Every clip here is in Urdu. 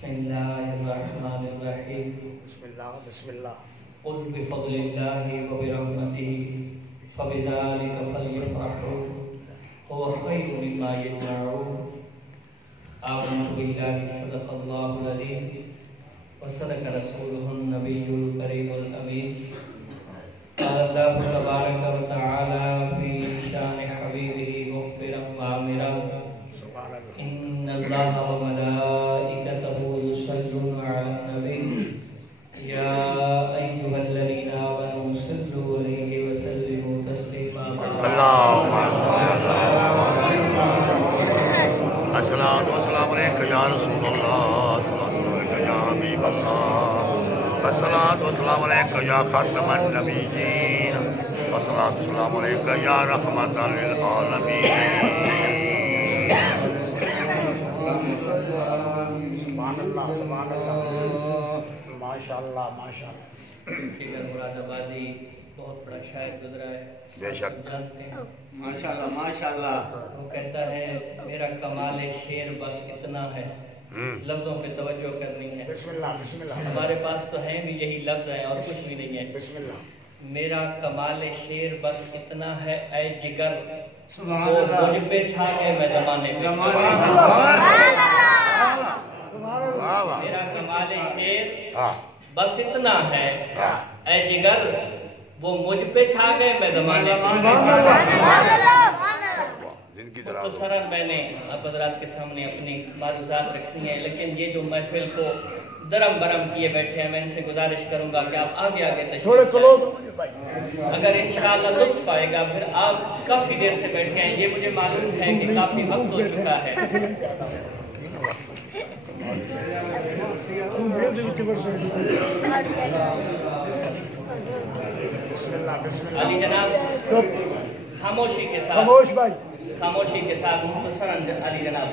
بسم الله الرحمن الرحيم بسم الله قل بفضل الله وبرحمته فبذلك فليفرحوا هو خير مما يجمعون آمنت بالله صدق الله العظيم وصدق رسوله النبي الكريم الأمين قال الله تبارك وتعالى في شان حبيبه مخبرا وآمرا إن الله وملائكته يصلون على النبي يا أيها الذين آمنوا صلوا عليه وسلموا تسليما اللهم الصلاة والسلام عليك يا رسول الله الصلاة عليك يا حبيب الله الصلاة والسلام عليك يا خاتم النبيين الصلاة والسلام عليك يا رحمة للعالمين سبحان اللہ ماشاء اللہ ماشاء اللہ فکر مراد آبادی بہت بڑا شاعر گزرا ہے بے شک جانتے ہیں ماشاء اللہ ماشاء اللہ وہ کہتا ہے میرا کمال شعر بس اتنا ہے لفظوں پہ توجہ کرنی ہے بسم اللہ بسم اللہ ہمارے پاس تو ہیں بھی یہی لفظ ہیں اور کچھ بھی نہیں ہے بسم اللہ میرا کمال شعر بس اتنا ہے اے جگر سبحان وہ اللہ مجھ پہ چھا کے میں زمانے پہ میرا کمال شعر بس اتنا ہے اے جگر وہ مجھ پہ چھا گئے میں زمانے پہ مختصراً میں نے آپ حضرات کے سامنے اپنی معروضات رکھنی ہیں لیکن یہ جو محفل کو درم برم کیے بیٹھے ہیں میں ان سے گزارش کروں گا کہ آپ آگے آگے تشریف لائیں۔ اگر انشاءاللہ لطف آئے گا پھر آپ کافی دیر سے بیٹھے ہیں یہ مجھے معلوم ہے کہ کافی وقت ہو چکا ہے علی جناب خاموشی کے ساتھ خاموشی کے ساتھ مختصراً علی جناب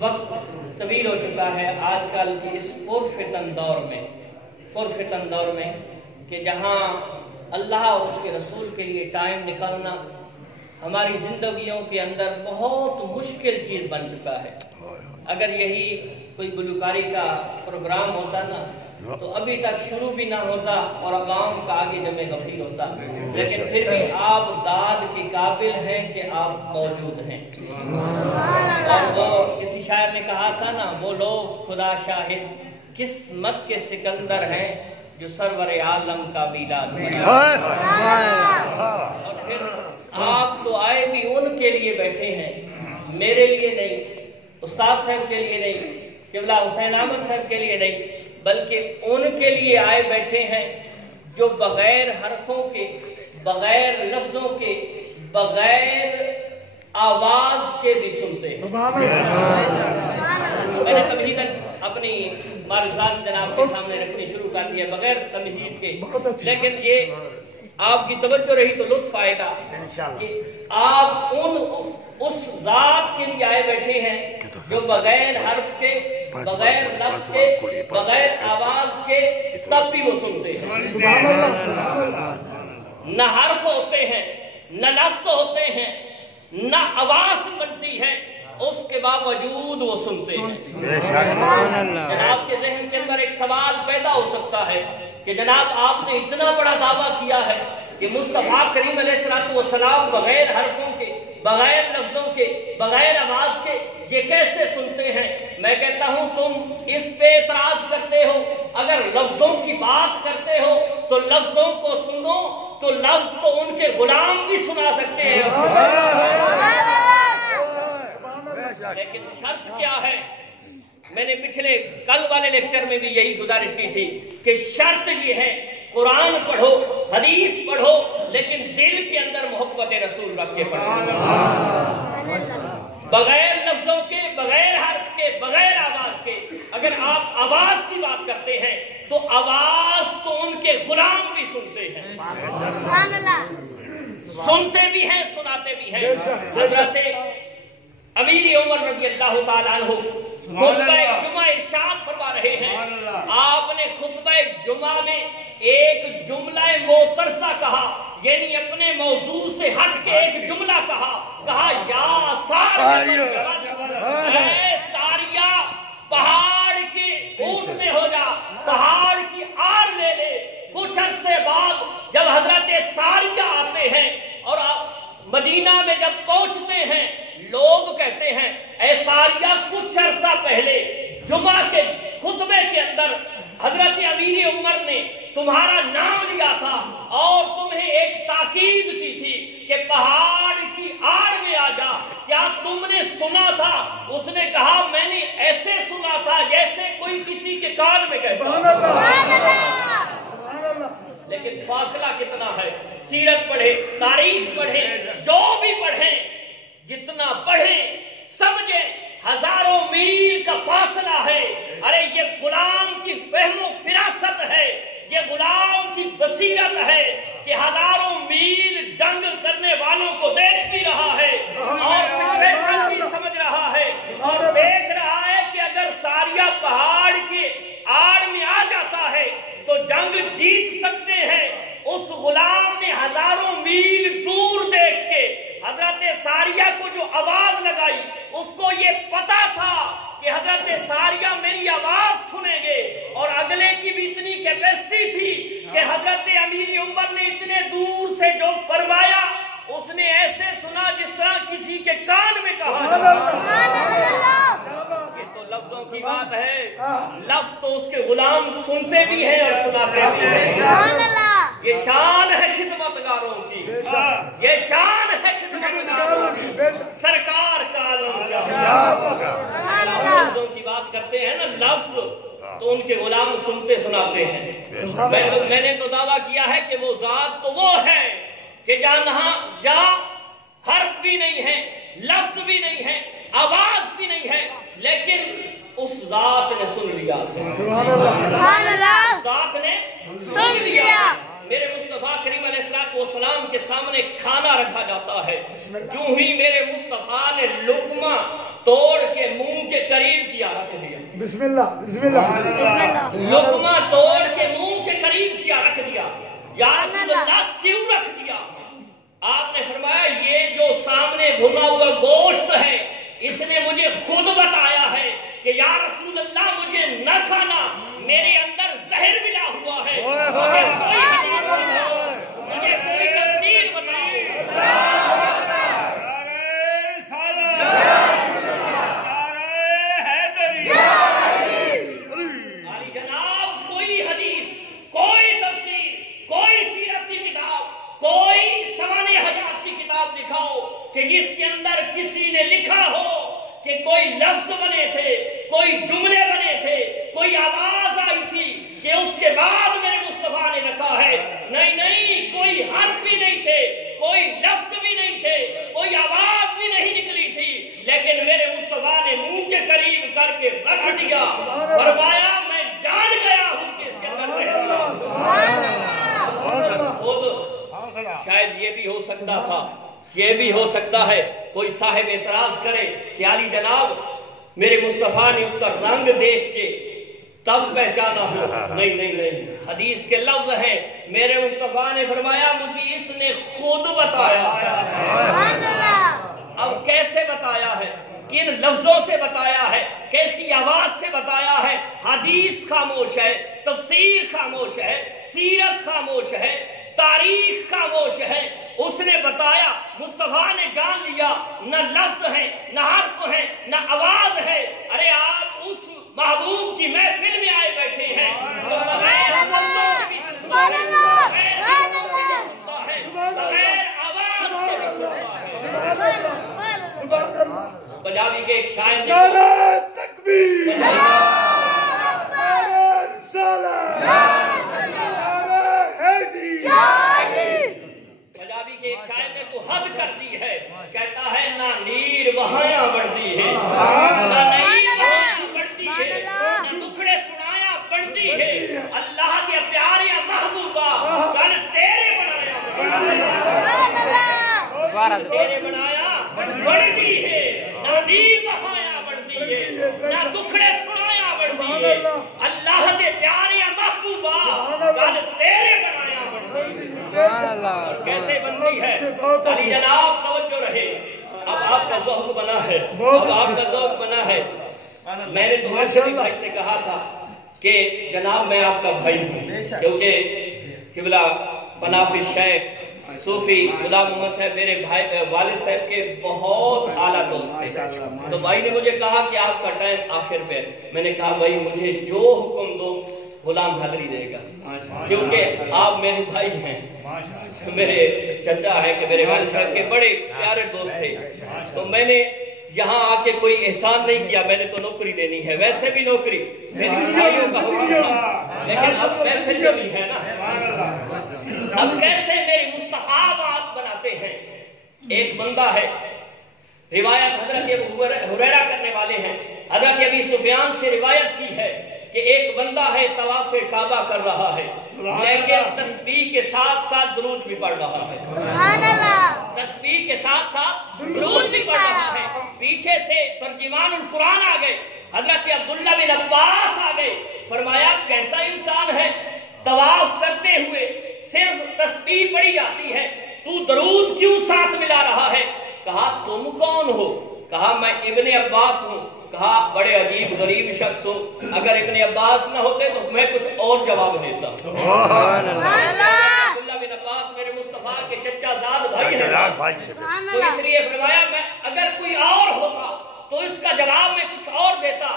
وقت طویل ہو چکا ہے آج کل کی اس پرفتن دور میں کہ جہاں اللہ اور اس کے رسول کے لیے ٹائم نکالنا ہماری زندگیوں کے اندر بہت مشکل چیز بن چکا ہے اگر یہی کوئی گلوکاری کا پروگرام ہوتا نا تو ابھی تک شروع بھی نہ ہوتا اور عوام کا آگے جمع غفیر ہوتا لیکن پھر بھی آپ داد کے قابل ہیں کہ آپ موجود ہیں اور وہ کسی شاعر نے کہا تھا نا وہ لوگ خدا شاہد قسمت کے سکندر ہیں جو سرور عالم کا میلاد منائے اور پھر آپ تو آئے بھی ان کے لیے بیٹھے ہیں میرے لیے نہیں استاد صاحب کے لیے نہیں قبلہ حسین احمد صاحب کے لیے نہیں بلکہ ان کے لیے آئے بیٹھے ہیں جو بغیر حرفوں کے بغیر لفظوں کے بغیر آواز کے بھی سنتے ہیں میں نے تمہیداً اپنی معروضات جناب کے سامنے رکھنی شروع کر دی ہے بغیر تمہید کے لیکن یہ آپ کی توجہ رہی تو لطف آئے گا کہ آپ اس ذات کے لیے آئے بیٹھے ہیں جو بغیر حرف کے بغیر لفظ کے بغیر آواز کے تب بھی وہ سنتے ہیں نہ حرف ہوتے ہیں نہ لفظ ہوتے ہیں نہ آواز بنتی ہے اس کے باوجود وہ سنتے ہیں جناب کے ذہن کے اندر ایک سوال پیدا ہو سکتا ہے کہ جناب آپ نے اتنا بڑا دعویٰ کیا ہے کہ مصطفیٰ کریم علیہ السلام بغیر حرفوں کے بغیر لفظوں کے بغیر آواز کے یہ کیسے سنتے ہیں میں کہتا ہوں تم اس پہ اعتراض کرتے ہو اگر لفظوں کی بات کرتے ہو تو لفظوں کو سنو تو لفظ تو ان کے غلام بھی سنا سکتے ہیں لیکن شرط کیا ہے میں نے پچھلے کل والے لیکچر میں بھی یہی گزارش کی تھی کہ شرط یہ ہے قرآن پڑھو حدیث پڑھو لیکن دل کے اندر محبت رسول رکھ کے پڑھو بغیر لفظوں کے بغیر حرف کے بغیر آواز کے اگر آپ آواز کی بات کرتے ہیں تو آواز تو ان کے غلام بھی سنتے ہیں سنتے بھی ہیں سناتے بھی ہیں حضرت امیر عمر رضی اللہ تعالیٰ عنہ خطبہ جمعہ ارشاد فرما رہے ہیں آپ نے خطبہ جمعہ میں ایک جملہ موترسہ کہا یعنی اپنے موضوع سے ہٹ کے ایک جملہ کہا یا ساریہ کہتے ہیں اے ساریہ کچھ عرصہ پہلے جمعہ کے خطبے کے اندر حضرت امیر عمر نے تمہارا نام لیا تھا اور تمہیں ایک تاکید کی تھی کہ پہاڑ کی آڑ میں آ جا، کیا تم نے سنا تھا؟ اس نے کہا میں نے ایسے سنا تھا جیسے کوئی کسی کے کان میں کہتا ہے، لیکن فاصلہ کتنا ہے۔ سیرت پڑھیں، تاریخ پڑھیں، جو بھی پڑھیں، جتنا پڑھیں سمجھیں، ہزاروں میل کا فاصلہ ہے۔ ارے یہ غلام کی فہم و فراست ہے، یہ غلام کی بصیرت ہے کہ ہزاروں میل جنگ کرنے والوں کو دیکھ بھی رہا ہے اور سچویشن بھی سمجھ رہا ہے اور دیکھ رہا ہے کہ اگر ساریہ پہاڑ کے آڑ میں آ جاتا ہے تو جنگ جیت سکتے ہیں۔ اس غلام نے ہزاروں میل دور دیکھ کے حضرت ساریہ کو جو آواز لگائی، اس کو یہ پتا تھا کہ حضرت ساریہ میری آواز سنیں گے، اور اگلے کی بھی اتنی کیپیسٹی تھی کہ حضرت امیر عمر نے اتنے دور سے جو فرمایا اس نے ایسے سنا جس طرح کسی کے کان میں کہا۔ یہ تو لفظوں کی بات ہے، لفظ تو اس کے غلام سنتے بھی ہیں اور سناتے بھی ہیں۔ یہ شان ہے خدمتگاروں کی، یہ شان ہے خدمتگاروں کی، سرکار کا عالم کیا۔ لفظوں کی بات کرتے ہیں نا، لفظ تو ان کے غلام سنتے سناتے ہیں۔ میں نے تو دعویٰ کیا ہے کہ وہ ذات تو وہ ہے کہ جہاں حرف بھی نہیں ہے، لفظ بھی نہیں ہے، آواز بھی نہیں ہے، لیکن اس ذات نے سن لیا، ذات نے سن لیا۔ میرے مصطفیٰ کریم علیہ السلام کے سامنے کھانا رکھا جاتا ہے، جو ہی میرے مصطفیٰ نے لقمہ توڑ کے منہ کے قریب کیا، رکھ دیا، بسم اللہ بسم اللہ، لقمہ توڑ کے منہ کے قریب کیا، رکھ دیا۔ یا رسول اللہ کیوں رکھ دیا؟ آپ نے فرمایا یہ جو سامنے بھنا ہوا گوشت ہے اس نے مجھے خود بتایا ہے کہ یا رسول اللہ مجھے نہ کھانا، میرے اندر زہر ملا ہوا ہے، مجھے کوئی تفسیر بتاؤ۔ علی جناب کوئی حدیث، کوئی تفسیر، کوئی سیرت کی کتاب، کوئی سوانح حیات کی کتاب دکھاؤ کہ جس کے اندر کسی نے لکھا ہو کہ کوئی لفظ بنے تھے، کوئی جملے بنے تھے، کوئی آواز آئی تھی کہ اس کے بعد میرے مصطفیٰ نے لکھا ہے۔ نہیں، کوئی حرف بھی نہیں تھے، کوئی لفظ بھی نہیں تھے، کوئی آواز بھی نہیں نکلی تھی، لیکن میرے مصطفیٰ نے منہ کے قریب کر کے رکھ دیا، فرمایا میں جان گیا ہوں کہ اس کے اندر خود شاید یہ بھی ہو سکتا تھا، یہ بھی ہو سکتا ہے کوئی صاحب اعتراض کرے کہ علی جناب میرے مصطفیٰ نے اس کا رنگ دیکھ کے تب پہچانا ہو۔ نہیں، حدیث کے لفظ ہیں، میرے مصطفیٰ نے فرمایا مجھے اس نے خود بتایا۔ اب کیسے بتایا ہے، کن لفظوں سے بتایا ہے، کیسی آواز سے بتایا ہے؟ حدیث خاموش ہے، تفسیر خاموش ہے، سیرت خاموش ہے، تاریخ خاموش ہے۔ اس نے بتایا، مصطفیٰ نے جان لیا، نہ لفظ ہے، نہ حرف ہے، نہ آواز ہے۔ ارے آپ اس محبوب کی محفل میں آئے بیٹھے ہیں جو بغیر لفظوں کے بھی سنتا ہے، بغیر آواز کے بھی سنتا ہے۔ پنجابی کے ایک شاعر نے پنجابی کے ایک شاعر نے تو حد کر دی ہے، کہتا ہے نہ نیر وہاں بڑھتی ہے، نہ نیر وہاں بڑھتی ہے، نہ دکھڑے سنایا بڑھتی ہے، اللہ کے پیارے محبوبہ کل تیرے بنایا تیرے بنایا بڑھتی ہے، نہ نیر وہاں بڑھتی ہے، نہ دکھڑے سنایا بڑھتی ہے، اللہ کے پیارے محبوبہ کل تیرے بنایا بڑھتی ہے۔ کیسے بنتی ہے؟ علی جناب توجہ رہے، اب آپ کا ذوق بنا ہے، اب آپ کا ذوق بنا ہے۔ میں نے تو ایسے بھی بھائی سے کہا تھا کہ جناب میں آپ کا بھائی ہوں، کیونکہ قبلہ پناہ شیخ صوفی غلام محمد صاحب میرے بھائی والد صاحب کے بہت اعلیٰ دوست تھے. تو بھائی نے مجھے کہا کہ آپ کا ٹائم آخر پہ. میں نے کہا بھائی مجھے جو حکم دو غلام حیدری دے گا, کیونکہ آپ میرے بھائی ہیں, میرے چچا ہیں کہ میرے والد صاحب کے بڑے پیارے دوست تھے. تو میں نے یہاں آ کے کوئی احسان نہیں کیا, میں نے تو نوکری دینی ہے, ویسے بھی نوکری میرے بھائیوں کا حکم تھا, لیکن اب محفل بھی ہے نا. اب کیسے میری مستحبات بناتے ہیں. ایک بندہ ہے, روایت حضرت ابو ہریرہ کرنے والے ہیں, حضرت ابی سفیان سے روایت کی ہے کہ ایک بندہ ہے طواف کعبہ کر رہا ہے, لیکن تسبیح کے ساتھ ساتھ درود بھی پڑھ رہا ہے. سبحان اللہ. تسبیح کے ساتھ ساتھ درود بھی پڑھ رہا ہے. پیچھے سے ترجمان القرآن آ گئے, حضرت عبداللہ بن عباس آ گئے, فرمایا کیسا انسان ہے, طواف کرتے ہوئے صرف تسبیح پڑھی جاتی ہے, تو درود کیوں ساتھ ملا رہا ہے. کہا تم کون ہو. کہا میں ابن عباس ہوں. کہا بڑے عجیب غریب شخص ہو, اگر ابن عباس نہ ہوتے تو میں کچھ اور جواب دیتا. عبداللہ بن عباس میرے مصطفیٰ کے چچا زاد بھائی ہیں, تو اس لیے فرمایا میں اگر کوئی اور ہوتا تو اس کا جواب میں کچھ اور دیتا.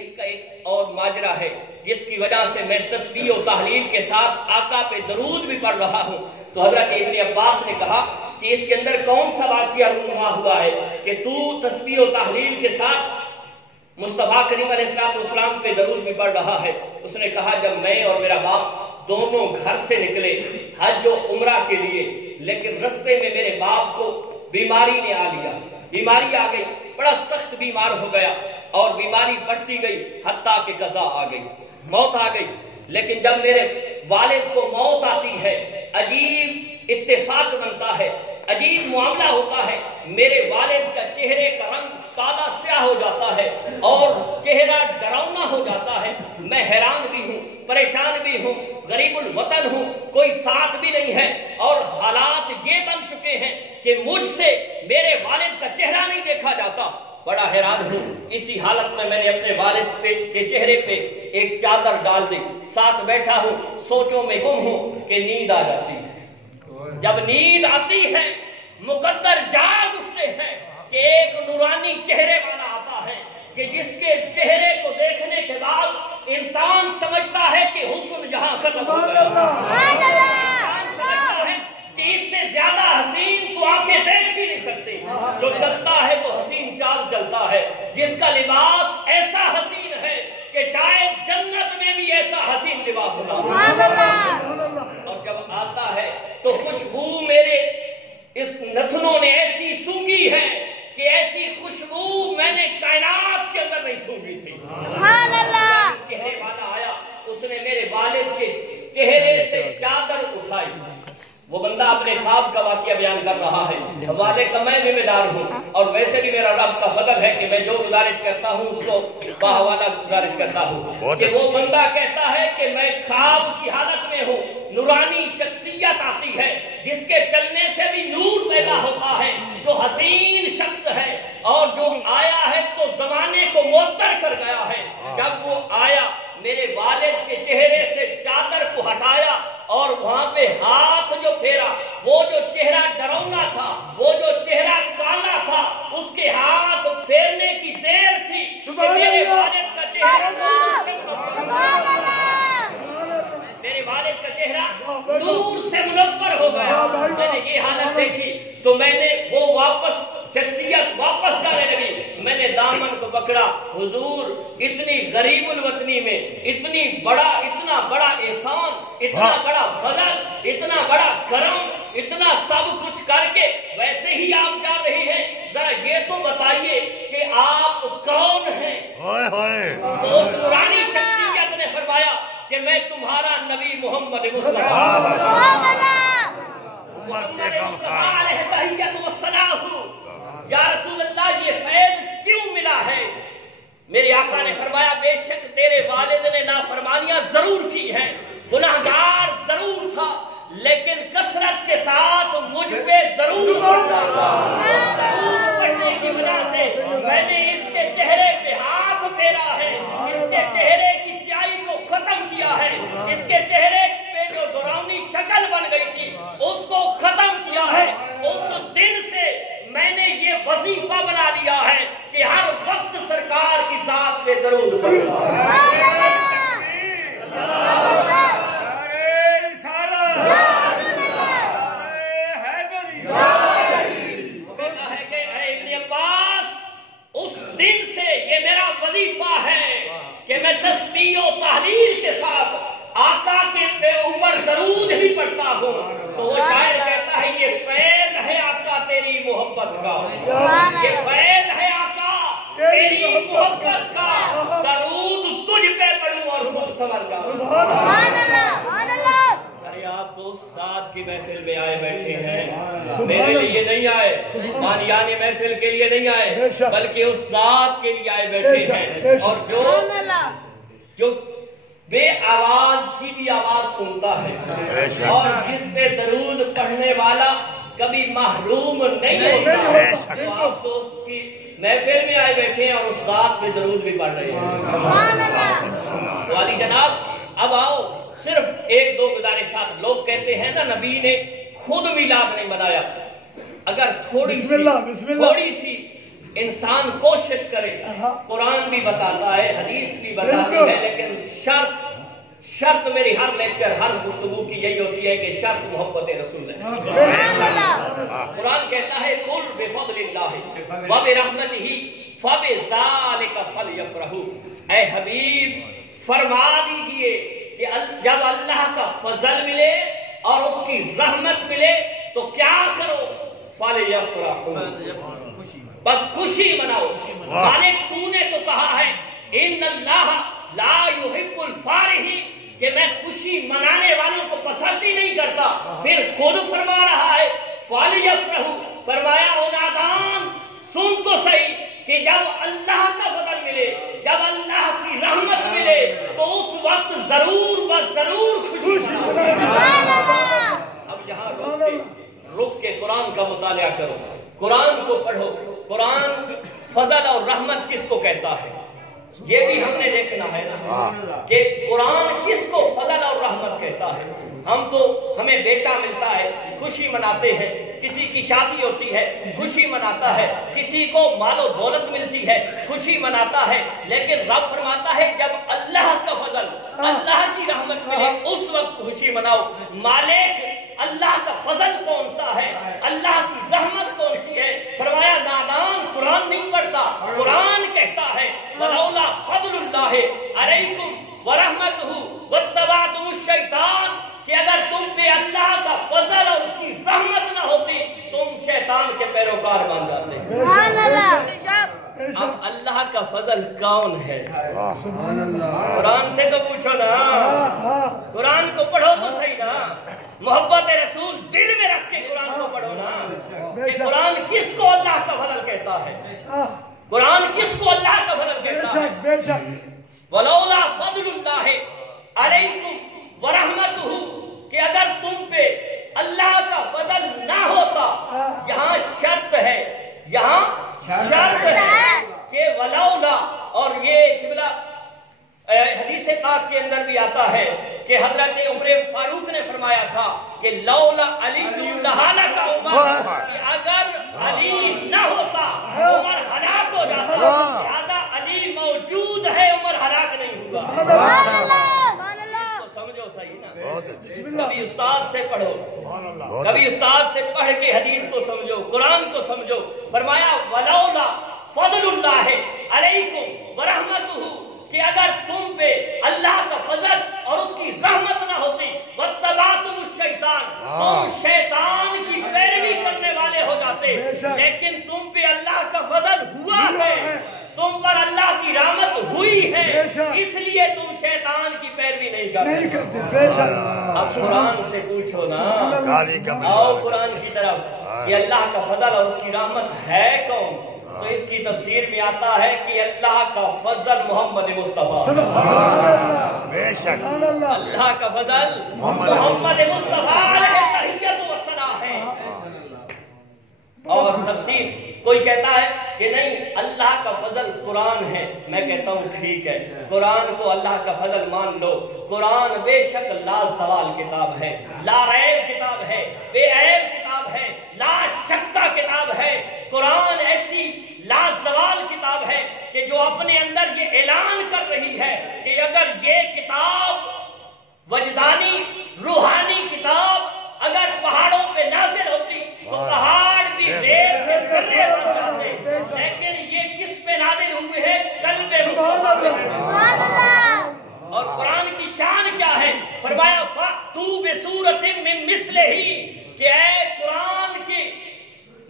اس کا ایک اور ماجرا ہے جس کی وجہ سے میں تسبیح و تحلیل کے ساتھ آقا پہ درود بھی پڑھ رہا ہوں. تو حضرت ابن عباس نے کہا کہ اس کے اندر کون سا واقعہ رونما ہوا ہے کہ تو تسبیح و تحلیل کے ساتھ مصطفیٰ کریم علیہ السلام پہ درود بھی پڑھ رہا ہے. اس نے کہا جب میں اور میرا باپ دونوں گھر سے نکلے حج و عمرہ کے لیے, لیکن رستے میں میرے باپ کو بیماری نے آ لیا, بیماری آ گئی, بڑا سخت بیمار ہو گیا اور بیماری بڑھتی گئی حتیٰ کہ قضا آ گئی, موت آ گئی. لیکن جب میرے والد کو موت آتی ہے عجیب اتفاق بنتا ہے, عجیب معاملہ ہوتا ہے. میرے والد کا چہرے کا رنگ کالا سیاہ ہو جاتا ہے اور چہرہ ڈراؤنا ہو جاتا ہے. میں حیران بھی ہوں, پریشان بھی ہوں, غریب الوطن ہوں, کوئی ساتھ بھی نہیں ہے, اور حالات یہ بن چکے ہیں کہ مجھ سے میرے والد کا چہرہ نہیں دیکھا جاتا. بڑا حیران ہوں. اسی حالت میں نے اپنے والد کے چہرے پہ ایک چادر ڈال دی, ساتھ بیٹھا ہوں, سوچوں میں گم ہوں کہ نیند آ جاتی ہے. جب نیند آتی ہے مقدر جاگ اٹھتے ہیں کہ ایک نورانی چہرے والا آتا ہے کہ جس کے چہرے کو دیکھنے کے بعد انسان سمجھتا ہے کہ حسن یہاں ختم ہو گیا. انسان سمجھتا ہے کہ اس سے زیادہ حسین تو آنکھیں دیکھ ہی نہیں سکتی. جو چلتا ہے تو حسین چال چلتا ہے, جس کا لباس ایسا حسین ہے کہ شاید جنت میں بھی ایسا حسین لباس ہوگا. اور جب آتا ہے تو خوشبو میرے اس نتنوں نے ایسی سونگی ہے کہ ایسی خوشبو میں نے کائنات کے اندر نہیں سونگی تھی. سبحان اللہ. چہرے والا آیا, اس نے میرے والد کے چہرے سے چادر اٹھائی. وہ بندہ اپنے خواب کا واقعہ بیان کر رہا ہے, حوالے کا میں ذمہ دار ہوں, اور ویسے بھی میرا رب کا فضل ہے کہ میں جو گزارش کرتا ہوں اس کو باحوالہ گزارش کرتا ہوں. کہ وہ بندہ کہتا ہے کہ میں خواب کی حالت میں ہوں, نورانی شخصیت آتی ہے جس کے چلنے سے بھی نور پیدا ہوتا ہے, جو حسین شخص ہے اور جو آیا ہے تو زمانے کو معطر کر گیا ہے. جب وہ آیا میرے والد کے چہرے سے چادر کو ہٹایا اور وہاں پہ ہاتھ جو پھیرا, وہ جو چہرہ ڈراؤنا تھا, وہ جو چہرہ کالا تھا, اس کے ہاتھ پھیرنے کی دیر تھی کہ میرے والد کا چہرہ میرے والد کا چہرہ نور سے منور ہو گیا. میں نے یہ حالت دیکھی تو میں نے وہ شخصیت واپس جانے لگی. میں نے دامن کو پکڑا, حضور اتنی غریب الوطنی میں اتنا بڑا احسان, اتنا بڑا فضل, اتنا بڑا کرم, اتنا سب کچھ کر کے ویسے ہی آپ جا رہے ہیں, ذرا یہ تو بتائیے کہ آپ کون ہیں. تو اس نورانی شخصیت نے فرمایا کہ میں تمہارا نبی محمد مصطفیٰ علیہ تحیت والسلام ہوں. یا رسول اللہ یہ فیض کیوں ملا ہے؟ میرے آقا نے فرمایا بے شک تیرے والد نے نافرمانیاں ضرور کی ہیں, گناہگار ضرور تھا, لیکن کثرت کے ساتھ مجھ پہ درود پڑھنے کی وجہ سے میں نے اس کے چہرے پہ ہاتھ پھیرا ہے, اس کے چہرے کی سیاہی کو ختم کیا ہے, اس کے چہرے پہ جو ڈراؤنی شکل شکل بن گئی تھی اس کو ختم کیا ہے. اس دن سے میں نے یہ وظیفہ بنا لیا ہے کہ ہر وقت سرکار کی ذات پہ درود پڑھتا ہوں. کہ میں تسبیح و تحلیل کے ساتھ آقا کے اوپر درود بھی پڑھتا ہوں. تو وہ شاعر کہتا ہے یہ فیض ہے آقا تیری محبت کا, یہ فیض ہے آقا تیری محبت کا, درود تجھ پہ پڑھوں اور خود سنور گا. ارے آپ تو ساتھ کی محفل میں آئے بیٹھے ہیں, میرے لیے نہیں آئے, مانیان محفل کے لیے نہیں آئے, بلکہ اس ذات کے لیے آئے بیٹھے ہیں. اور جو بے آواز کی بھی آواز سنتا ہے اور جس پہ درود پڑھنے والا کبھی محروم نہیں ہوتا, تو آپ تو اس کی محفل میں آئے بیٹھے ہیں اور اس ذات پہ درود بھی پڑھ رہے ہیں. تو علی جناب اب آؤ, صرف ایک دو گزارشات. لوگ کہتے ہیں نا نبی نے خود میلاد نہیں منایا. اگر تھوڑی سی انسان کوشش کرے, قرآن بھی بتاتا ہے, حدیث بھی بتاتی ہے, لیکن شرط میری ہر لیکچر ہر گفتگو کی یہی ہوتی ہے کہ شرط محبت رسول ہے. قرآن کہتا ہے قل بفضل اللہ وبرحمتہ فبذالک فلیفرحوا. اے حبیب فرما دیجئے کہ جب اللہ کا فضل ملے اور اس کی رحمت ملے تو کیا کرو, فلیفرحوا, بس خوشی مناؤ. مالک تو نے تو کہا ہے ان اللہ لا يحب الفارحین, کہ میں خوشی منانے والوں کو پسند ہی نہیں کرتا. پھر خود فرما رہا ہے فلیفرحوا, فرمایا او نادان سن تو صحیح کہ جب اللہ کا فضل ملے, جب اللہ کی رحمت ملے تو اس وقت ضرور خوشی مناؤ. اب یہاں رک کے قرآن کا مطالعہ کرو, قرآن کو پڑھو. قرآن فضل اور رحمت کس کو کہتا ہے یہ بھی ہم نے دیکھنا ہے نا, کہ قرآن کس کو فضل اور رحمت کہتا ہے. ہمیں بیٹا ملتا ہے خوشی مناتے ہیں, کسی کی شادی ہوتی ہے خوشی مناتا ہے, کسی کو مال و دولت ملتی ہے خوشی مناتا ہے. لیکن رب فرماتا ہے جب اللہ کا فضل, اللہ کی رحمت ملے اس وقت خوشی مناؤ. مالک اللہ کا فضل کون سا ہے, اللہ کی رحمت کون سی ہے؟ فرمایا نادان قرآن نہیں پڑھتا. قرآن کہتا ہے ولولا فضل اللہ علیکم ورحمتہ واتبعتم الشیطان, کہ اگر تم پہ اللہ کا فضل اور اس کی رحمت نہ ہوتی تم شیطان کے پیروکار بن جاتے. اب اللہ کا فضل کون ہے؟ قرآن سے تو پوچھو نا, قرآن کو پڑھو تو صحیح نا, محبت رسول دل میں رکھ کے قرآن کو پڑھو نا. کہ قرآن کس کو اللہ کا فضل کہتا ہے, قرآن کس کو اللہ کا فضل کہتا ہے؟ ولولا فضل اللہ علیکم ورحمتہ, کہ اگر تم پہ اللہ کا فضل نہ ہوتا. یہاں شرط ہے, یہاں شرط ہے کہ ولولا, اور یہ حدیث پاک کے اندر بھی آتا ہے کہ حضرت عمر فاروق نے فرمایا تھا کہ لولا علی لہلک عمر, کہ اگر علی نہ ہوتا عمر ہلاک ہو جاتا. لہذا علی موجود ہے, عمر ہلاک نہیں ہوا. سمجھو صحیح نا, کبھی استاد سے پڑھو, کبھی استاد سے پڑھ کے حدیث کو سمجھو, قرآن کو سمجھو. فرمایا ولولا فضل اللہ علیکم ورحمتہ, کہ اگر تم پہ اللہ کا فضل اور اس کی رحمت نہ ہوتی واتبعتم الشیطان, تم شیطان کی پیروی کرنے والے ہو جاتے. لیکن تم پہ اللہ کا فضل ہوا ہے, تم پر اللہ کی رحمت ہوئی ہے, اس لیے تم شیطان کی پیروی نہیں کرتے. اب قرآن سے پوچھو نا, آؤ قرآن کی طرف, کہ اللہ کا فضل اور اس کی رحمت ہے کون؟ تو اس کی تفسیر میں آتا ہے کہ اللہ کا فضل محمد مصطفیٰ, اللہ کا فضل محمد مصطفیٰ علیہ تحیت و ثنا ہے. اور تفسیر کوئی کہتا ہے کہ نہیں اللہ کا فضل قرآن ہے، میں کہتا ہوں ٹھیک ہے، قرآن کو اللہ کا فضل مان لو۔ قرآن بے شک لا زوال کتاب ہے، لا ریب کتاب ہے، بے عیب کتاب ہے، لا شکا کتاب ہے۔ قرآن ایسی لا زوال کتاب ہے کہ جو اپنے اندر یہ اعلان کر رہی ہے کہ اگر یہ کتاب وجدانی روحانی کتاب اگر پہاڑوں پہ نازل ہوتی تو پہاڑ بھی ریت کے ذرے بن جاتے، لیکن یہ کس پہ نازل ہوئی ہے؟ قلب مصطفیٰ پہ۔ اور قرآن کی شان کیا ہے؟ فرمایا فَأْتُوا بِسُورَةٍ مِّن مِّثْلِهِ کہ اے قرآن کی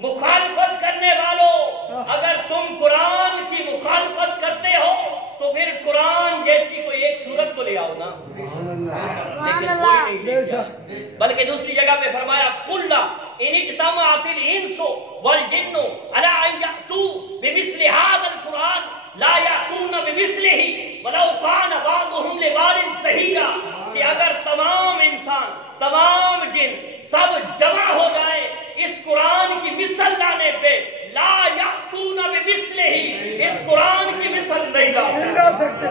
مخالفت کرنے والوں، اگر تم قرآن کی مخالفت کرتے ہو تو پھر قرآن جیسی کوئی ایک سورت تو لے آؤ نا، لیکن کوئی نہیں لے آیا۔ بلکہ دوسری جگہ پہ فرمایا قُلْ إِنِ اجْتَمَعَتِ الْإِنسُ وَالْجِنُّ عَلَىٰ أَن يَأْتُوا بِمِثْلِ هَٰذَا الْقُرْآنِ لَا يَأْتُونَ بِمِثْلِهِ وَلَوْ كَانَ بَعْضُهُمْ لِبَعْضٍ ظَهِيرًا کہ اگر تمام انسان تمام جن سب جمع ہو جائے اس قرآن کی مثل لانے پہ، لا یأتون بمثلہ، اس قرآن کی مثل نہیں لا سکتے۔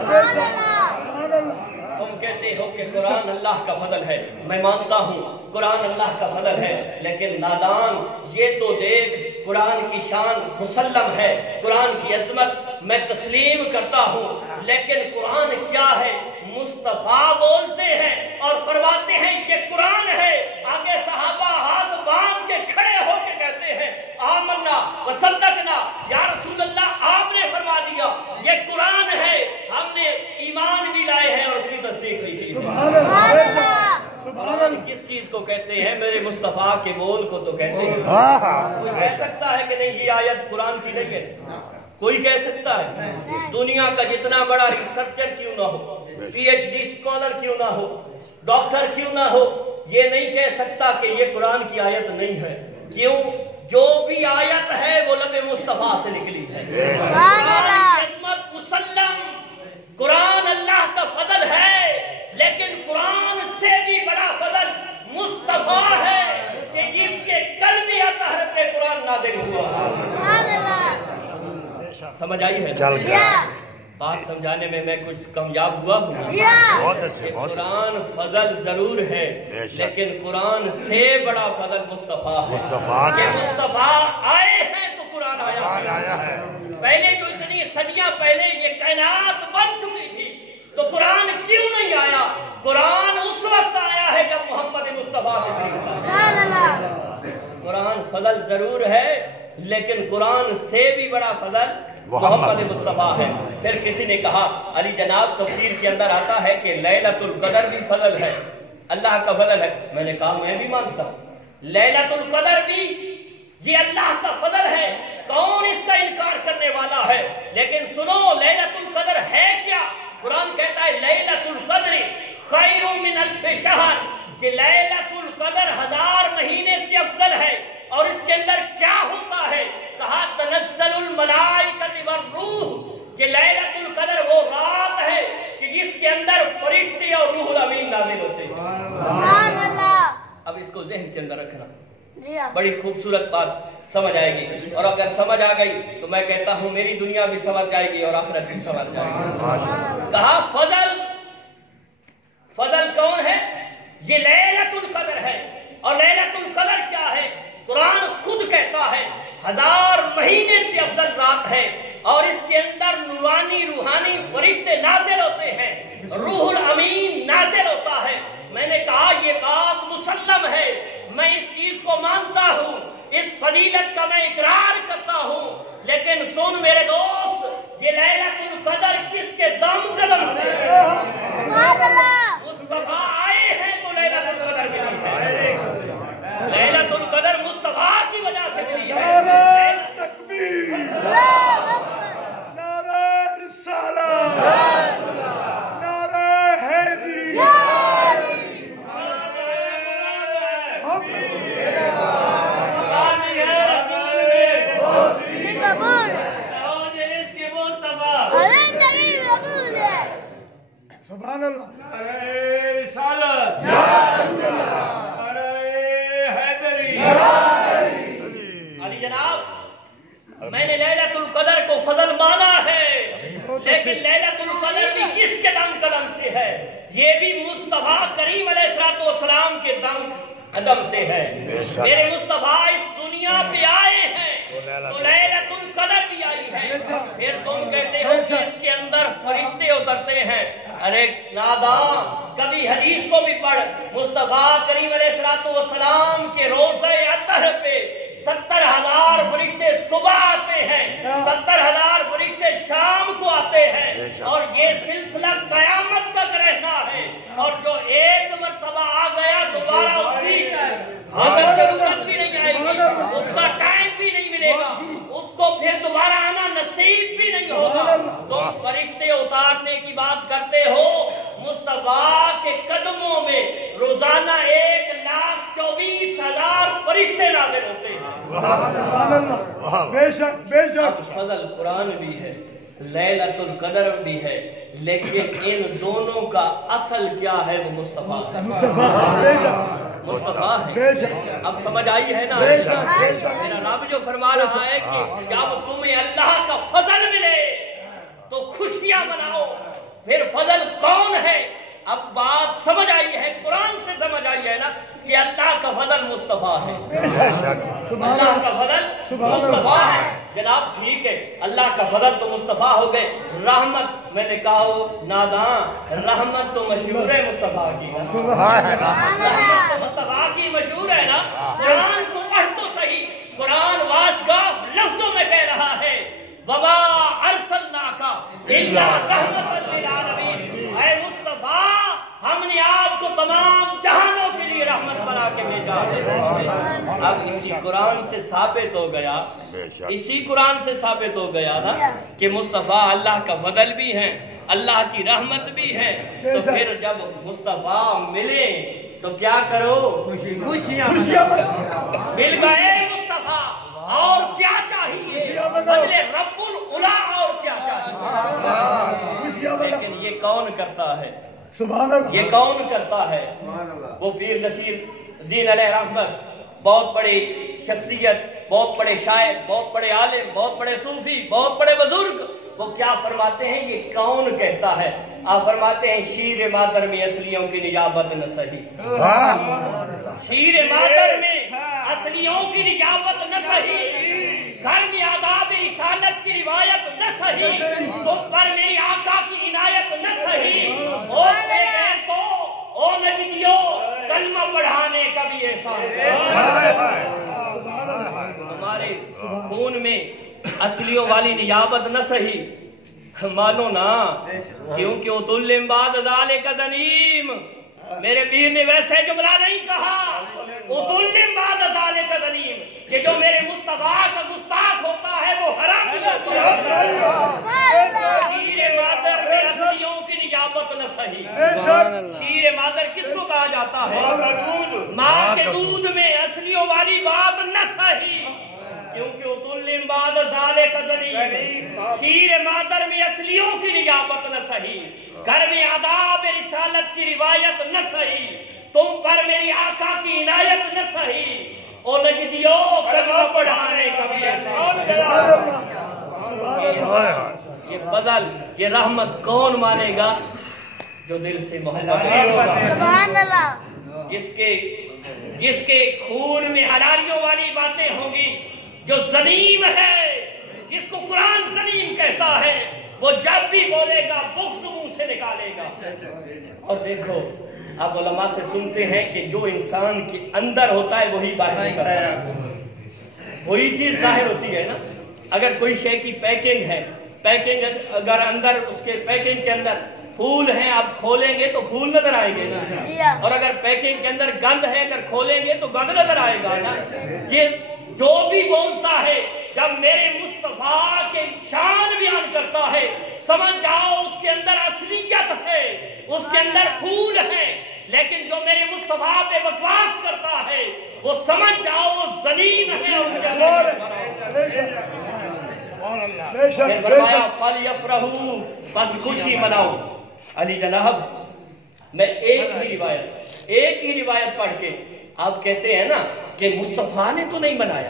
تم کہتے ہو کہ قرآن اللہ کا فضل ہے، میں مانتا ہوں قرآن اللہ کا فضل ہے، لیکن نادان یہ تو دیکھ قرآن کی شان مسلم ہے، قرآن کی عظمت میں تسلیم کرتا ہوں، لیکن قرآن کیا ہے؟ مصطفیٰ بولتے ہیں اور فرماتے ہیں یہ قرآن ہے، آگے صحابہ ہاتھ باندھ کے کھڑے ہو کے کہتے ہیں آمنا وصدقنا، یا رسول اللہ آپ نے فرما دیا یہ قرآن ہے، ہم نے ایمان بھی لائے ہیں اور اس کی تصدیق بھی کی۔ قرآن کس چیز کو کہتے ہیں؟ میرے مصطفیٰ کے بول کو تو کہتے ہیں۔ کوئی کہہ سکتا ہے کہ نہیں یہ آیت قرآن کی نہیں ہے؟ کوئی کہہ سکتا ہے؟ دنیا کا جتنا بڑا ریسرچر کیوں نہ ہو، پی ایچ ڈی اسکالر کیوں نہ ہو، ڈاکٹر کیوں نہ ہو، یہ نہیں کہہ سکتا کہ یہ قرآن کی آیت نہیں ہے۔ کیوں؟ جو بھی آیت ہے وہ لب مصطفیٰ سے نکلی ہے۔ قرآن کی عظمت مسلم، قرآن اللہ کا فضل ہے، لیکن قرآن سے بھی بڑا فضل مصطفیٰ ہے کہ جس کے قلب اطہر پہ قرآن نازل ہوا۔ سمجھ آئی ہے؟ بات سمجھانے میں کچھ کامیاب ہوا ہوں؟ بہت اچھے، بہت قرآن فضل ضرور ہے، لیکن قرآن سے بڑا فضل مصطفیٰ ہے۔ کہ مصطفیٰ آئے ہیں تو قرآن آیا ہے۔ پہلے جو اتنی صدیاں پہلے یہ کائنات بن چکی تھی تو قرآن کیوں نہیں آیا؟ قرآن اس وقت آیا ہے جب محمد مصطفیٰ تشریف لائے۔ قرآن فضل ضرور ہے، لیکن قرآن سے بھی بڑا فضل محمد مصطفیٰ ہے۔ پھر کسی نے کہا علی جناب تفسیر کے اندر آتا ہے کہ لیلۃ القدر بھی فضل ہے، اللہ کا فضل ہے۔ میں نے کہا میں بھی مانتا ہوں لیلۃ القدر بھی یہ اللہ کا فضل ہے، کون اس کا انکار کرنے والا ہے؟ لیکن سنو لیلۃ القدر ہے کیا؟ قرآن کہتا ہے لیلۃ القدر خیر من الف شہر، کہ لیلۃ القدر 1000 مہینے سے افضل ہے۔ اور اس کے اندر کیا ہوتا ہے؟ کہا تنزل الملائکۃ والروح، کہ لیلۃ القدر وہ رات ہے کہ جس کے اندر فرشتے اور روح الامین نازل ہوتے ہیں۔ سبحان اللہ۔ اب اس کو ذہن کے اندر رکھنا، بڑی خوبصورت بات سمجھ آئے گی، اور اگر سمجھ آ گئی تو میں کہتا ہوں میری دنیا بھی سنور جائے گی اور آخرت بھی سنور جائے گی۔ کہا فضل کون ہے؟ یہ لیلۃ القدر ہے۔ اور لیلۃ القدر کیا ہے؟ قرآن خود کہتا ہے 1000 مہینے سے افضل رات ہے، اور اس کے اندر نورانی روحانی فرشتے نازل ہوتے ہیں، روح الامین نازل ہوتا ہے۔ میں نے کہا یہ بات مسلم ہے، میں اس چیز کو مانتا ہوں، اس فضیلت کا میں اقرار کرتا ہوں، لیکن سن میرے دوست یہ لیلۃ القدر کس کے دم قدم سے ہے؟ مصطفیٰ آئے ہیں تو لیلۃ القدر ملی ہے، لیلۃ القدر مصطفیٰ کی وجہ سے ملی ہے۔ نعرہ تکبیر، نعرہ رسالت، نعرہ حیدری، سبحان اللہ، نعرہ رسالت، نعرہ حیدری، علی جناب میں نے لیلۃ القدر کو فضل مانا ہے، لیکن لیلۃ القدر بھی کس کے دم قدم سے ہے؟ یہ بھی مصطفیٰ کریم علیہ السلام کے دم قدم سے ہے۔ میرے مصطفیٰ اس دنیا پہ آئے ہیں تو لیلۃ القدر بھی آئی ہے، پھر تم کہتے ہو کہ اس کے اندر فرشتے اترتے ہیں۔ ارے نادان، کبھی حدیث کو بھی پڑھ، مصطفیٰ کریم علیہ السلام کے روزہ اطہر پہ 70,000 فرشتے صبح آتے ہیں، 70,000 فرشتے شام کو آتے ہیں، اور یہ سلسلہ قیامت تک رہنا ہے۔ اور جو ایک مرتبہ آ گیا دوبارہ اس کی ضرورت بھی نہیں آئے گی، اس کا ٹائم بھی نہیں ملے گا، اس کو پھر دوبارہ آنا نصیب بھی نہیں ہوگا۔ تم فرشتے اتارنے کی بات کرتے ہو، مصطفیٰ کے قدموں میں روزانہ 1,24,000 فرشتے نازل ہوتے ہیں۔ بے شک بے شک فضل قرآن بھی ہے، لیلۃ القدر بھی ہے، لیکن ان دونوں کا اصل کیا ہے؟ وہ مصطفیٰ ہے، مصطفیٰ ہے۔ اب سمجھ آئی ہے نا؟ میرا رب جو فرما رہا ہے کہ جب تمہیں اللہ کا فضل ملے تو خوشیاں مناؤ۔ پھر فضل کون ہے؟ اب بات سمجھ آئی ہے، قرآن سے سمجھ آئی ہے نا کہ اللہ کا فضل مصطفیٰ ہے، اللہ کا فضل مصطفیٰ ہے۔ جناب ٹھیک ہے، اللہ کا فضل تو مصطفیٰ ہو گئے، رحمت میں نے کہا نادان، رحمت تو مشہور ہے مصطفیٰ کی نا، رحمت تو مصطفیٰ کی مشہور ہے نا۔ قرآن کو پڑھ تو صحیح، قرآن واشگاف لفظوں میں کہہ رہا ہے وَمَا أَرْسَلْنَاكَ إِلَّا رَحْمَةً لِّلْعَالَمِينَ، اے مصطفیٰ ہم نے آپ کو تمام جہانوں کے لیے رحمت بنا کے بھیجا ہے۔ اب اسی قرآن سے ثابت ہو گیا، اسی قرآن سے ثابت ہو گیا نا کہ مصطفیٰ اللہ کا فضل بھی ہے، اللہ کی رحمت بھی ہے۔ تو پھر جب مصطفیٰ ملے تو کیا کرو؟ خوشیاں مل گئے مصطفیٰ، اور کیا چاہیے؟ فضل رب العلا، اور کیا چاہیے؟ لیکن یہ کون کرتا ہے؟ یہ کون کرتا ہے؟ وہ پیر نصیر الدین علیہ رحمت، بہت بڑے شخصیت، بہت بڑے شاعر، بہت بڑے عالم، بہت بڑے صوفی، بہت بڑے بزرگ، وہ کیا فرماتے ہیں؟ یہ کون کہتا ہے؟ آپ فرماتے ہیں شیر مادر میں اصلیوں کی نجابت نہ سہی، شیر مادر میں اصلیوں کی نجابت نہ سہی، گھر میں آداب رسالت کی روایت نہ سہی، تم پر میری آقا کی عنایت نہ سہی، او بے غیر تو او نجدیو کلمہ پڑھانے کا بھی احساس، ہمارے خون میں اصلیوں والی نجابت نہ سہی، مانو نا، کیونکہ اتلم بعد ذالک ذنیم، میرے پیر نے ویسے جملہ نہیں کہا، اتلم بعد ذالک ذنیم، کہ جو میرے مصطفیٰ کا گستاخ ہوتا ہے وہ حرام ہوتا ہے۔ شیر مادر میں اصلیوں کی نجابت نہ سہی، شیر مادر کس کو کہا جاتا ہے؟ ماں کے دودھ میں اصلیوں والی بات نہ سہی، کیونکہ اتلم بعد ذالک ذنیم، شیر مادر میں اصلیوں کی نجابت نہ سہی، گھر میں آداب رسالت کی روایت نہ سہی، تم پر میری آقا کی عنایت نہ سہی، اور نجدیو کلمہ پڑھانے کا بھی احساس۔ یہ فضل، یہ رحمت کون مانے گا؟ جو دل سے محبت ہوگا، جس کے خون میں حلالیوں والی باتیں ہوں گی، جو ظلیم ہے، جس کو قرآن ظلیم کہتا ہے، وہ جب بھی بولے گا بغض منہ سے نکالے گا۔ اور دیکھو آپ علماء سے سنتے ہیں کہ جو انسان کے اندر ہوتا ہے وہی باہر نکلتا ہے، وہی چیز ظاہر ہوتی ہے نا۔ اگر کوئی شے کی پیکنگ ہے، پیکنگ اگر اندر اس کے پیکنگ کے اندر پھول ہیں، آپ کھولیں گے تو پھول نظر آئیں گے نا، اور اگر پیکنگ کے اندر گند ہے اگر کھولیں گے تو گند نظر آئے گا نا۔ یہ جو بھی بولتا ہے جب میرے مصطفیٰ کے شان بیان کرتا ہے، سمجھ جاؤ اس کے اندر اصلیت ہے، اس کے اندر پھول ہے، لیکن جو میرے مصطفیٰ پہ بکواس کرتا ہے وہ سمجھ جاؤ وہ ظلیم ہے، اور اس کے اندر فرمایا فَلْيَفْرَحُوا، بس خوشی مناؤ۔ علی جناب، میں ایک ہی روایت پڑھ کے آپ کہتے ہیں نا کہ مصطفیٰ نے تو نہیں بنایا،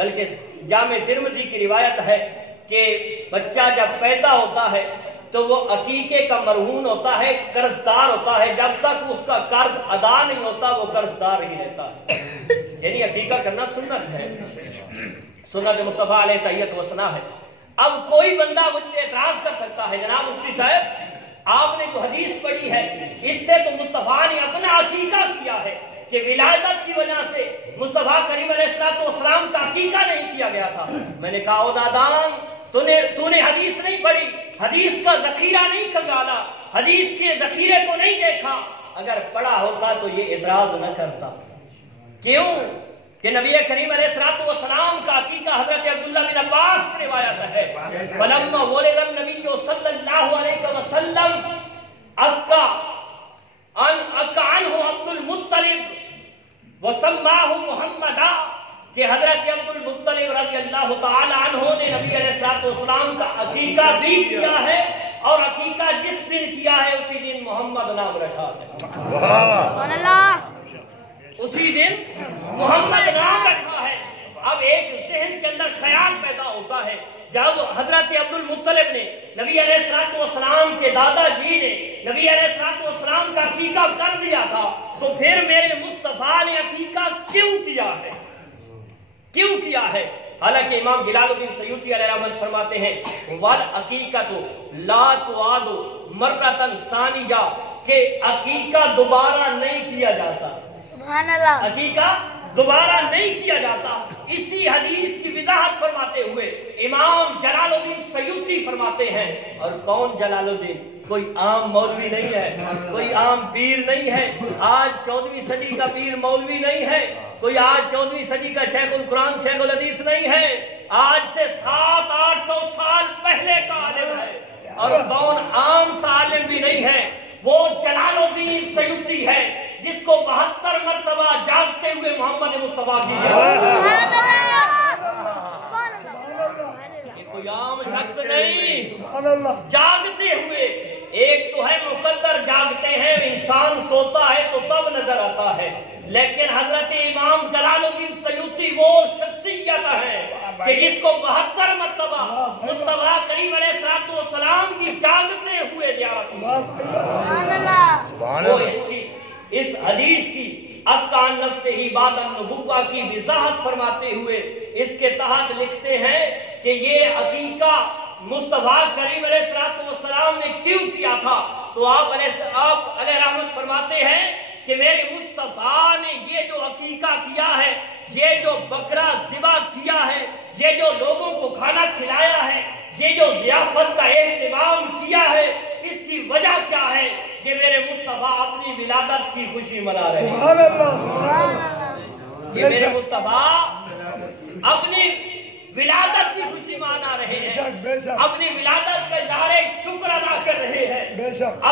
بلکہ جامع ترمذی کی روایت ہے کہ بچہ جب پیدا ہوتا ہے تو وہ عقیقے کا مرہون ہوتا ہے، قرضدار ہوتا ہے، جب تک اس کا قرض ادا نہیں ہوتا وہ قرضدار ہی رہتا ہے۔ یعنی عقیقہ کرنا سنت ہے، سنت مصطفیٰ علیہ تحیت و ثنا ہے۔ اب کوئی بندہ مجھ پہ اعتراض کر سکتا ہے، جناب مفتی صاحب آپ نے جو حدیث پڑھی ہے اس سے تو مصطفیٰ نے اپنا عقیقہ کیا ہے کہ ولادت کی وجہ سے مصطفیٰ کریم علیہ السلام کا عقیقہ نہیں کیا گیا تھا۔ میں نے کہا او دادان تو نے حدیث نہیں پڑھی، حدیث کا ذخیرہ نہیں کھنگالا، حدیث کے ذخیرے کو نہیں دیکھا، اگر پڑھا ہوتا تو یہ اعتراض نہ کرتا۔ کیوں کہ نبی کریم علیہ السلام کا عقیقہ حضرت عبداللہ بن عباس سے روایت ہے، فلما ولد النبی صلی اللہ علیہ وسلم عقا عنہ عبد المطلب وسماہ محمدا، کہ حضرت عبد المطلب رضی اللہ تعالی عنہ نے نبی علیہ السلام کا عقیقہ بھی کیا ہے، اور عقیقہ جس دن کیا ہے اسی دن محمد نام رکھا ہے۔ سبحان اللہ، اسی دن محمد نام رکھا ہے۔ اب ایک ذہن کے اندر خیال پیدا ہوتا ہے، جب حضرت عبد المطلب نے نبی علیہ السلام کے دادا جی نے نبی علیہ السلام کا عقیقہ کر دیا تھا، تو پھر میرے مصطفیٰ نے عقیقہ کیوں کیا ہے؟ کیوں کیا ہے؟ حالانکہ امام جلال الدین سیوطی علیہ رحمت فرماتے ہیں وَالْعَقِیقَةُ لَا تُعَادُ مَرَّةً ثَانِیَةً، کہ عقیقہ دوبارہ نہیں کیا جاتا، سبحان اللہ، عقیقہ دوبارہ نہیں کیا جاتا۔ اسی حدیث کی وضاحت فرماتے ہوئے امام جلال الدین سیوطی فرماتے ہیں، اور کون جلال الدین؟ کوئی عام مولوی نہیں ہے، کوئی عام پیر نہیں ہے، آج 14ویں صدی کا پیر مولوی نہیں ہے، کوئی آج 14ویں صدی کا شیخ القرآن شیخ الحدیث نہیں ہے، آج سے 700-800 سال پہلے کا عالم ہے، اور کون عام سا عالم بھی نہیں ہے، وہ جلال الدین سیوطی ہے جس کو 72 مرتبہ جاگتے ہوئے محمد مصطفیٰ کی کوئی عام شخص نہیں، جاگتے ہوئے۔ ایک تو ہے مقدر جاگتے ہیں، انسان سوتا ہے تو تب نظر آتا ہے، لیکن حضرت امام جلال الدین سیوطی وہ شخصیت ہے کہ جس کو 72 مرتبہ مصطفیٰ کریم علیہ السلام کی جاگتے ہوئے زیارت ہوئی۔ اس حدیث کی عن نفسہ بعد النبوہ کی وضاحت فرماتے ہوئے اس کے تحت لکھتے ہیں کہ یہ عقیقہ مصطفیٰ کریم علیہ السلام نے کیوں کیا تھا، تو آپ علیہ رحمت فرماتے ہیں کہ میرے مصطفیٰ نے یہ جو عقیقہ کیا ہے، یہ جو بکرا ذبح کیا ہے، یہ جو لوگوں کو کھانا کھلایا ہے، یہ جو ضیافت کا اہتمام کیا ہے، اس کی وجہ کیا ہے؟ یہ میرے مصطفیٰ اپنی ولادت کی خوشی منا رہے ہیں، یہ میرے مصطفیٰ اپنی ولادت کی خوشی منا رہے ہیں، اپنی ولادت کا اظہار شکر ادا کر رہے ہیں،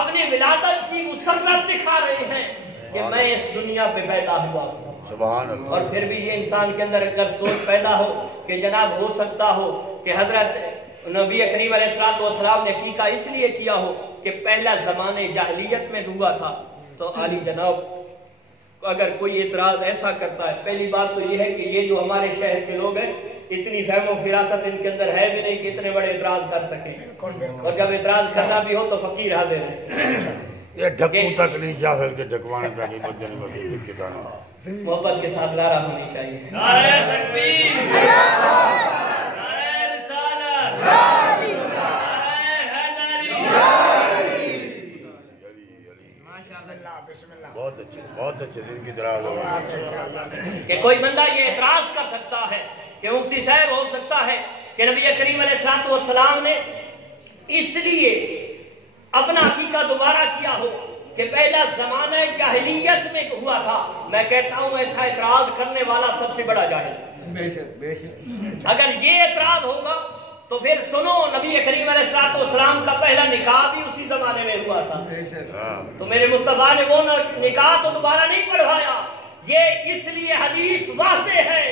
اپنی ولادت کی مسرت دکھا رہے ہیں کہ میں اس دنیا پہ پیدا ہوا ہوں۔ سبحان اللہ۔ اور پھر بھی یہ انسان کے اندر اگر سوچ پیدا ہو کہ جناب ہو سکتا ہو کہ حضرت نبی کریم علیہ السلام نے عقیقہ اس لیے کیا ہو کہ پہلا زمانے جاہلیت میں ہوا تھا، تو عالی جناب اگر کوئی اعتراض ایسا کرتا ہے، پہلی بات تو یہ ہے کہ یہ جو ہمارے شہر کے لوگ ہیں اتنی فہم و فراست ان کے اندر ہے بھی نہیں کہ اتنے بڑے اعتراض کر سکیں، اور جب اعتراض کرنا بھی ہو تو فقیر حاضر ہے۔ یہ ڈھکو تک نہیں جا سکتے، ڈھکوانے کا نہیں بچنے والی کتاب محبت کے ساتھ نعرہ ہونی چاہیے۔ نعرہ تکبیر، نعرہ رسالت، نعرہ حیدری۔ بہت اچھے دن کی طرح کہ کوئی بندہ یہ اعتراض کر سکتا ہے کہ مفتی صاحب ہو سکتا ہے کہ نبی کریم علیہ السلام نے اس لیے اپنا عقیقہ دوبارہ کیا ہو کہ پہلا زمانہ جاہلیت میں ہوا تھا۔ میں کہتا ہوں ایسا اعتراض کرنے والا سب سے بڑا جاہل۔ اگر یہ اعتراض ہوگا تو پھر سنو، نبی کریم علیہ السلام کا پہلا نکاح بھی اسی زمانے میں ہوا تھا، تو میرے مصطفیٰ نے وہ نکاح تو دوبارہ نہیں پڑھوایا۔ یہ اس لیے حدیث واضح ہے،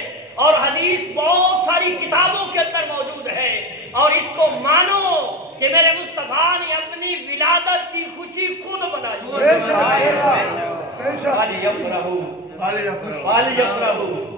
اور حدیث بہت ساری کتابوں کے اندر موجود ہے، اور اس کو مانو کہ میرے مصطفیٰ نے اپنی ولادت کی خوشی خود منائی۔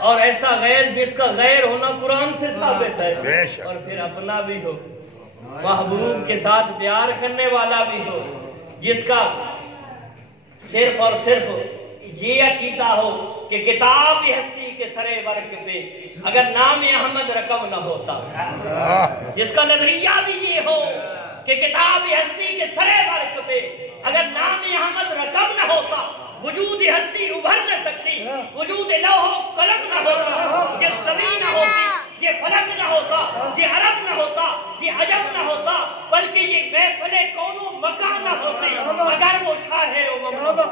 اور ایسا غیر جس کا غیر ہونا قرآن سے ثابت ہے، بے شک۔ اور پھر اپنا بھی ہو، محبوب کے ساتھ پیار کرنے والا بھی ہو، جس کا صرف اور صرف یہ عقیدہ ہو کہ کتاب ہستی کے سرے ورق پہ اگر نام احمد رقم نہ ہوتا، جس کا نظریہ بھی یہ ہو کہ کتاب ہستی کے سرے ورق پہ اگر نام احمد رقم نہ ہوتا، وجود ہستی ابھر نہ سکتی، وجود لوح و قلم نہ ہوتا، یہ زمین نہ ہوتی، یہ فلک نہ ہوتا، یہ عرب نہ ہوتا، یہ عجم نہ ہوتا، بلکہ یہ محفل کون و مکان نہ ہوتی اگر وہ شاہ امم نہ ہوتا۔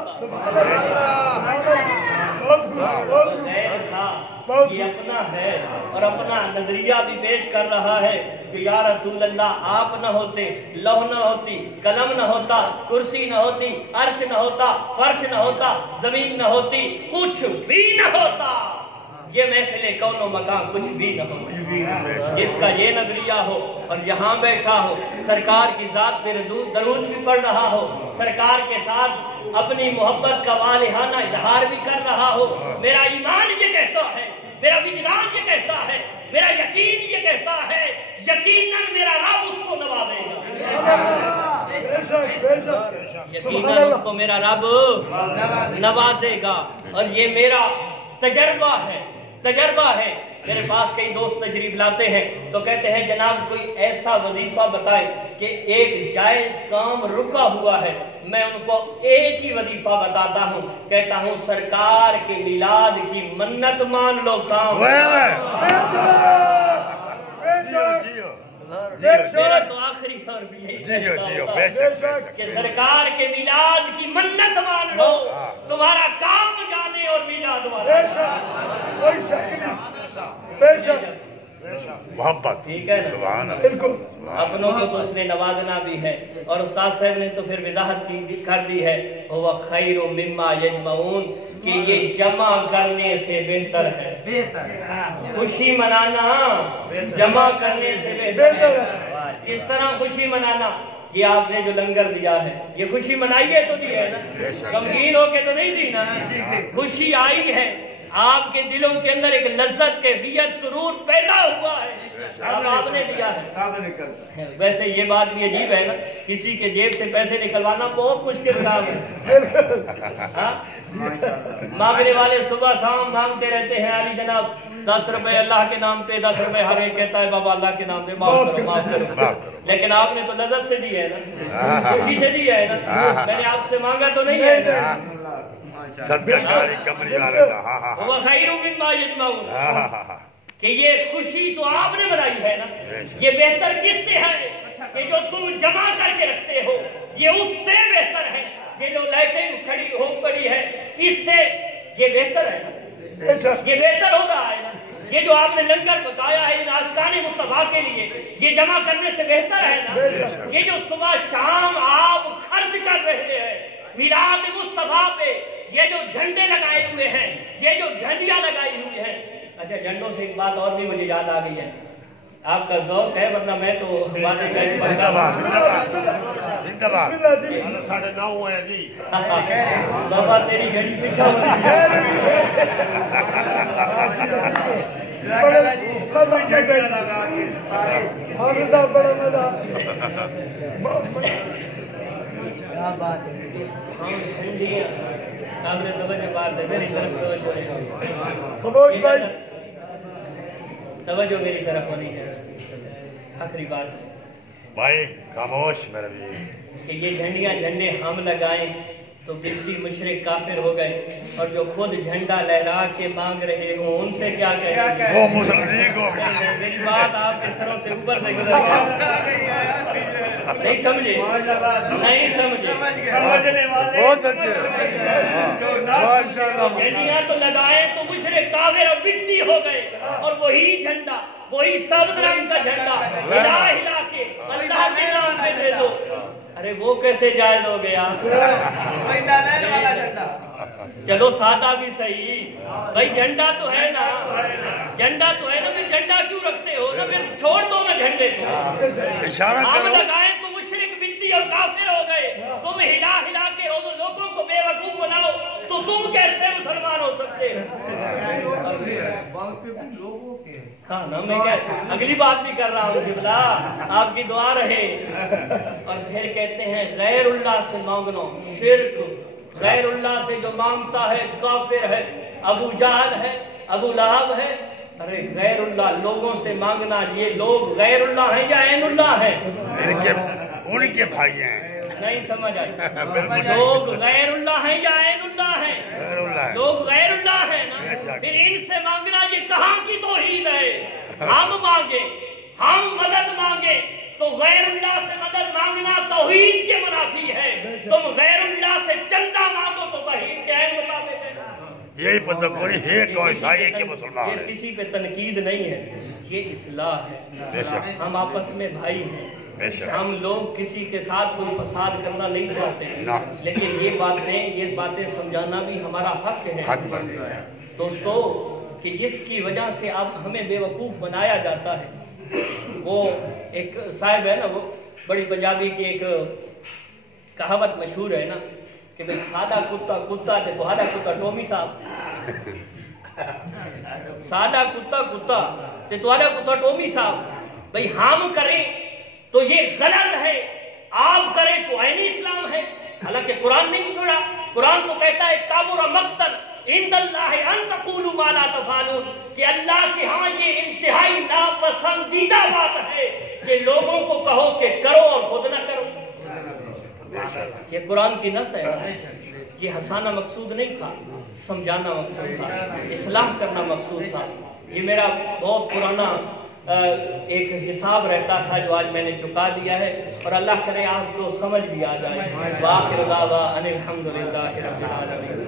یہ اپنا ہے اور اپنا نظریہ بھی پیش کر رہا ہے کہ یا رسول اللہ آپ نہ ہوتے، لوح نہ ہوتی، قلم نہ ہوتا، کرسی نہ ہوتی، عرش نہ ہوتا، فرش نہ ہوتا، زمین نہ ہوتی، کچھ بھی نہ ہوتا، یہ محفل کون و مکان کچھ بھی نہ ہوتا۔ جس کا یہ نظریہ ہو اور یہاں بیٹھا ہو، سرکار کی ذات پہ درود بھی پڑھ رہا ہو، سرکار کے ساتھ اپنی محبت کا والہانہ اظہار بھی کر رہا ہو، میرا ایمان یہ کہتا ہے، میرا وجدان یہ کہتا ہے، میرا یقین یہ کہتا ہے، یقیناً میرا رب اس کو نوازے گا، یقیناً اس کو میرا رب نوازے گا۔ اور یہ میرا تجربہ ہے۔ میرے پاس کئی دوست تشریف لاتے ہیں تو کہتے ہیں جناب کوئی ایسا وظیفہ بتائے کہ ایک جائز کام رکا ہوا ہے، میں ان کو ایک ہی وظیفہ بتاتا ہوں، کہتا ہوں سرکار کے میلاد کی منت مان لو کام۔ میرا تو آخری اور بھی یہی کہ سرکار کے میلاد کی منت مان لو، تمہارا کام جانے اور میلاد والا محبت، ٹھیک ہے نا؟ اپنوں کو تو اس نے نوازنا بھی ہے، اور استاد صاحب نے تو پھر وضاحت کر دی ہے وہ خیر مما یجمعون کہ یہ جمع کرنے سے بہتر ہے، خوشی منانا جمع کرنے سے بہتر ہے۔ اس طرح خوشی منانا کہ آپ نے جو لنگر دیا ہے یہ خوشی منائی ہے تو دی ہے نا، غمگین ہو کے تو نہیں دی نا، خوشی آئی ہے، آپ کے دلوں کے اندر ایک لذت کیفیت سرور پیدا ہوا ہے، اب آپ نے دیا ہے۔ ویسے یہ بات بھی عجیب ہے نا، کسی کے جیب سے پیسے نکلوانا بہت مشکل کام ہے، مانگنے والے صبح شام مانگتے رہتے ہیں، علی جناب 10 روپے اللہ کے نام پہ، 10 روپے ہر ایک کہتا ہے بابا اللہ کے نام پہ معاف کرو، لیکن آپ نے تو لذت سے دی ہے نا، خوشی سے دی ہے نا، میں نے آپ سے مانگا تو نہیں ہے نا، وہ خیر مما یجمعون کہ یہ خوشی تو آپ نے بنائی ہے نا، یہ بہتر کس سے ہے کہ جو تم جمع کر کے رکھتے ہو، یہ اس سے بہتر ہے، یہ جو لائٹیں کھڑی ہو پڑی ہے اس سے یہ بہتر ہے نا، یہ بہتر ہو رہا ہے نا، یہ جو آپ نے لنگر بتایا ہے ان عاشقان مصطفیٰ کے لیے یہ جمع کرنے سے بہتر ہے نا، یہ جو صبح شام آپ خرچ کر رہے ہیں میلاد مصطفیٰ پہ، یہ جو جھنڈے لگائے ہوئے ہیں، یہ جو جھنڈیاں لگائی ہوئی ہیں۔ اچھا جھنڈوں سے ایک بات اور بھی مجھے یاد آ گئی ہے، آپ کا ذوق ہے ورنہ میں تو باتیں کہہ پڑتا بابا تیری گھڑی پیچھا کیا بات ہے، آپ نے توجہ بات ہے، میری طرف توجہ میری طرف ہونی ہے۔ آخری بات بھائی خاموش میرے لیے کہ یہ جھنڈیاں جھنڈے ہم لگائیں تو بلتی مشرک کافر ہو گئے، اور جو خود جھنڈا لہرا کے مانگ رہے ہوں ان سے کیا کہیں، وہ مسلم لیگ ہو گئے۔ میری بات آپ کے سروں سے اوپر سے گزر نہیں سمجھے، نہیں سمجھے، سمجھنے والے بہت اچھے جھنڈیاں تو لگائیں تو مشرک کافر اور بلتی ہو گئے، اور وہی جھنڈا، وہی سبز رنگ کا جھنڈا ہلا ہلا کے اللہ کے نام پہ دے دو، ارے وہ کیسے جائز ہو گیا؟ چلو سادہ بھی صحیح، بھائی جھنڈا تو ہے نا، جھنڈا تو ہے نا، پھر جھنڈا کیوں رکھتے ہو نا، پھر چھوڑ دو نا جھنڈے کو، ہم لگائیں تو مشرک بنتی اور کافر ہو گئے، تم ہلا ہلا کے لوگوں کو بے وقوف بناؤ تو تم کیسے مسلمان ہو سکتے؟ سمجھتے ہاں نا، میں کیا اگلی بات بھی کر رہا ہوں قبلہ، آپ کی دعا رہے۔ اور پھر کہتے ہیں غیر اللہ سے مانگنا شرک، غیر اللہ سے جو مانگتا ہے کافر ہے، ابو جہل ہے، ابو لہب ہے۔ ارے غیر اللہ لوگوں سے مانگنا، یہ لوگ غیر اللہ ہیں یا عین اللہ ہیں؟ ان کے بھائی ہیں، نہیں سمجھ آئی؟ لوگ غیر اللہ ہیں یا عین اللہ ہیں؟ غیر اللہ ہے۔ لوگ غیر اللہ ہیں نا، پھر ان سے مانگنا یہ کہاں کی توحید ہے؟ ہم مانگیں، ہم مدد مانگیں تو غیر اللہ سے مدد مانگنا توحید کے منافی ہے، تم غیر اللہ سے چندہ مانگو تو توحید کے عین مطابق ہے۔ یہی پتہ کوئی ہے تو عیسائی کے مسلمان یہ ہے۔ کسی پہ تنقید نہیں ہے، یہ اصلاح ہے۔ بے شک، ہم آپس میں بھائی ہیں، بے شک۔ ہم لوگ کسی کے ساتھ کوئی فساد کرنا نہیں چاہتے، نہ۔ لیکن یہ باتیں سمجھانا بھی ہمارا حق ہے۔ حق بنتا ہے۔ دوستو، کہ جس کی وجہ سے اب ہمیں بے وقوف بنایا جاتا ہے، وہ ایک صاحب ہے نا، وہ بڑی پنجابی کی ایک کہاوت مشہور ہے نا کہ بھئی سادہ کتا کتا تے تہاڈا کتا ٹومی صاحب، سادہ کتا کتا تے تہاڈا کتا ٹومی صاحب۔ بھئی ہم کریں تو یہ غلط ہے، آپ کریں تو عین اسلام ہے۔ حالانکہ قرآن نہیں پڑھا، قرآن تو کہتا ہے کابر مقتل عند اللہ ان تقولوا ما لا تفعلون، کہ اللہ کے ہاں یہ انتہائی ناپسندیدہ بات ہے کہ لوگوں کو کہو کہ کرو اور خود نہ کرو۔ یہ قرآن کی نص ہے، یہ ہنسانا مقصود نہیں تھا، سمجھانا مقصود تھا، اصلاح کرنا مقصود تھا۔ یہ میرا بہت پرانا ایک حساب رہتا تھا جو آج میں نے چکا دیا ہے، اور اللہ کرے آپ کو سمجھ بھی آ جائے۔ وآخر دعوانا ان الحمدللہ رب العالمین۔